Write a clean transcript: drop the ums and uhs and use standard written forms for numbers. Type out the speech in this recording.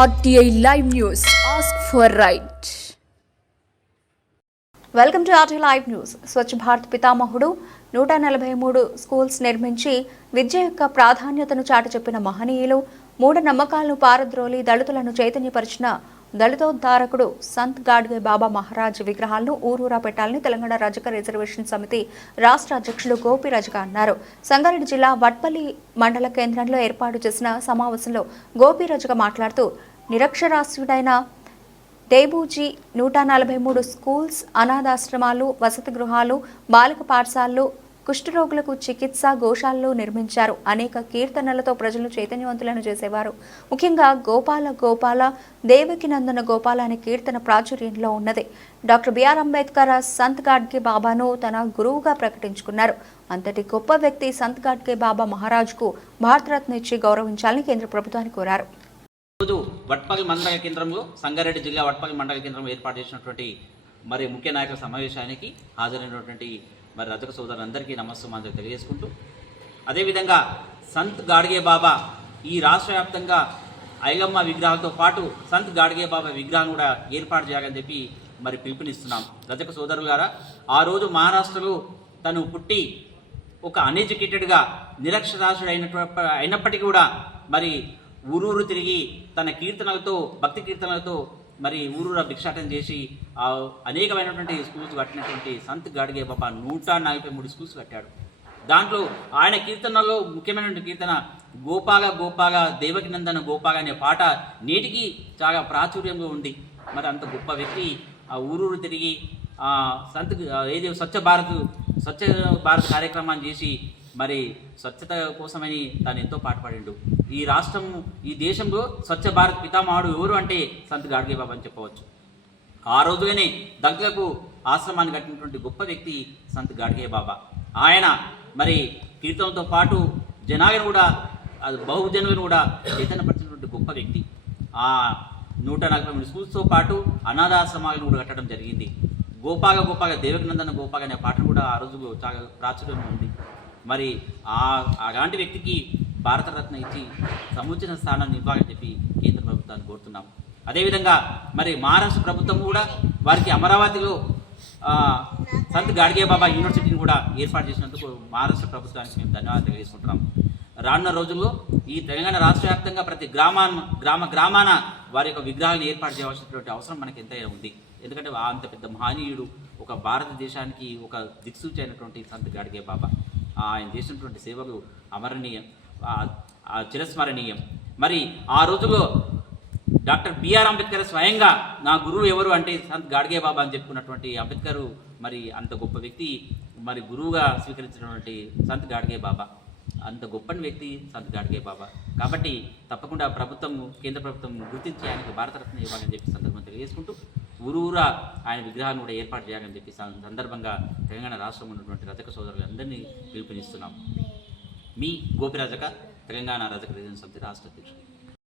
RTI Live News. Ask for right. Welcome to RTI Live News. Swachh Bharat పితామహుడు 143 schools నిర్మించి విద్య యొక్క ప్రాధాన్యతను చాటి చెప్పిన మహనీయులు, మూఢ నమ్మకాలను పారద్రోలి దళితులను చైతన్యపరిచిన దళితోద్ధారకుడు సంత్ గాడ్గే బాబా మహారాజ్ విగ్రహాలను ఊరూరా పెట్టాలని తెలంగాణ రజక రిజర్వేషన్ సమితి రాష్ట్ర అధ్యక్షులు గోపి రజక అన్నారు. సంగారెడ్డి జిల్లా వట్పల్లి మండల కేంద్రంలో ఏర్పాటు చేసిన సమావేశంలో గోపి రజక మాట్లాడుతూ నిరక్షరాస్యుడైన దేబూజీ 143 స్కూల్స్, అనాథాశ్రమాలు, వసతి గృహాలు, బాలిక పాఠశాలలు, కుష్ఠరోగులకు చికిత్స గోశాలలు నిర్మించారు. అనేక కీర్తనలతో ప్రజలను చైతన్యవంతులను చేసేవారు. ముఖ్యంగా గోపాల గోపాల దేవకి నందన గోపాల అనే కీర్తన ప్రాచుర్యంలో ఉన్నది. డాక్టర్ బిఆర్ అంబేద్కర్ సంత్ గాడ్గే బాబాను తన గురువుగా ప్రకటించుకున్నారు. అంతటి గొప్ప వ్యక్తి సంత్ గాడ్గే బాబా మహారాజ్కు భారతరత్న ఇచ్చి గౌరవించాలని కేంద్ర ప్రభుత్వాన్ని కోరారు. వట్పల్లి మండల కేంద్రంలో సంగారెడ్డి జిల్లా వట్పల్లి మండల కేంద్రంలో ఏర్పాటు చేసినటువంటి మరి ముఖ్య నాయకుల సమావేశానికి హాజరైనటువంటి మరి రజక సోదరులందరికీ నమస్కారం తెలియజేసుకుంటూ, అదేవిధంగా సంత్ గాడ్గే బాబా ఈ రాష్ట్ర వ్యాప్తంగా ఐలమ్మ విగ్రహాలతో పాటు సంత్ గాడ్గే బాబా విగ్రహం కూడా ఏర్పాటు చేయాలని చెప్పి మరి పిలుపునిస్తున్నాం. రజక సోదరులారా, ఆ రోజు మహారాష్ట్రలో తను పుట్టి ఒక అన్ఎడ్యుకేటెడ్గా నిరక్షరాస్యుడు అయినప్పటికీ కూడా మరి ఊరూరు తిరిగి తన కీర్తనలతో, భక్తి కీర్తనలతో మరి ఊరూరా భిక్షాటన చేసి అనేకమైనటువంటి స్కూల్స్ కట్టినటువంటి సంత్ గాడ్గే బాబా 143 స్కూల్స్ కట్టాడు. దాంట్లో ఆయన కీర్తనలో ముఖ్యమైనటువంటి కీర్తన గోపాల గోపాల దేవకి నందన గోపాల అనే పాట నేటికి చాలా ప్రాచుర్యంలో ఉంది. మరి అంత గొప్ప వ్యక్తి ఆ ఊరూరు తిరిగి స్వచ్ఛ భారత్ కార్యక్రమాన్ని చేసి మరి స్వచ్ఛత కోసమని తాను ఎంతో పాటుపడిండు. ఈ దేశంలో స్వచ్ఛ భారత్ పితామహుడు ఎవరు అంటే సంత్ గాడ్గే బాబా అని చెప్పవచ్చు. ఆ రోజుగానే దళితులకు ఆశ్రమాన్ని కట్టినటువంటి గొప్ప వ్యక్తి సంత్ గాడ్గే బాబా. ఆయన మరి కీర్తనతో పాటు జనాలను కూడా, బహుజనులను కూడా చైతన్యపరిచినటువంటి గొప్ప వ్యక్తి. ఆ 143 స్కూల్స్తో పాటు అనాథాశ్రమాలను కూడా కట్టడం జరిగింది. గోపాల గోపాల దేవకి నందన గోపాల అనే పాట కూడా ఆ రోజు చాలా ప్రాచుర్యంగా ఉంది. మరి అలాంటి వ్యక్తికి భారతరత్న ఇచ్చి సముచిత స్థానాన్ని ఇవ్వాలని చెప్పి కేంద్ర ప్రభుత్వాన్ని కోరుతున్నాం. అదేవిధంగా మరి మహారాష్ట్ర ప్రభుత్వం కూడా వారికి అమరావతిలో సంత్ గాడ్గే బాబా యూనివర్సిటీని కూడా ఏర్పాటు చేసినందుకు మహారాష్ట్ర ప్రభుత్వానికి మేము ధన్యవాదాలు తెలియజేసుకుంటున్నాం. రానున్న రోజుల్లో ఈ తెలంగాణ రాష్ట్ర వ్యాప్తంగా ప్రతి గ్రామాన వారి యొక్క విగ్రహాలను ఏర్పాటు చేయవలసినటువంటి అవసరం మనకి ఎంతైనా ఉంది. ఎందుకంటే అంత పెద్ద మహనీయుడు, ఒక భారతదేశానికి ఒక దిక్సూచి అయినటువంటి సంత్ గాడ్గే బాబా. ఆయన చేసినటువంటి సేవలు అమరణీయం, చిరస్మరణీయం. మరి ఆ రోజుల్లో డాక్టర్ బిఆర్ అంబేద్కర్ స్వయంగా నా గురువు ఎవరు అంటే సంత్ గాడ్గే బాబా అని చెప్పుకున్నటువంటి అంబేద్కర్ మరి అంత గొప్ప వ్యక్తి, మరి గురువుగా స్వీకరించినటువంటి సంత్ గాడ్గే బాబా. అంత గొప్పని వ్యక్తి సంత్ గాడ్గే బాబా. కాబట్టి తప్పకుండా కేంద్ర ప్రభుత్వం గుర్తించి ఆయనకు భారతరత్న ఇవ్వాలని చెప్పి సందర్భంగా తెలియజేసుకుంటూ, ఊరూరా ఆయన విగ్రహాన్ని కూడా ఏర్పాటు చేయాలని చెప్పి సందర్భంగా తెలంగాణ రాష్ట్రంలో ఉన్నటువంటి రజక సోదరులందరినీ పిలుపునిస్తున్నాం. మీ గోపి రజక, తెలంగాణ రజక రిజర్వేషన్ సమితి రాష్ట్ర అధ్యక్షుడు.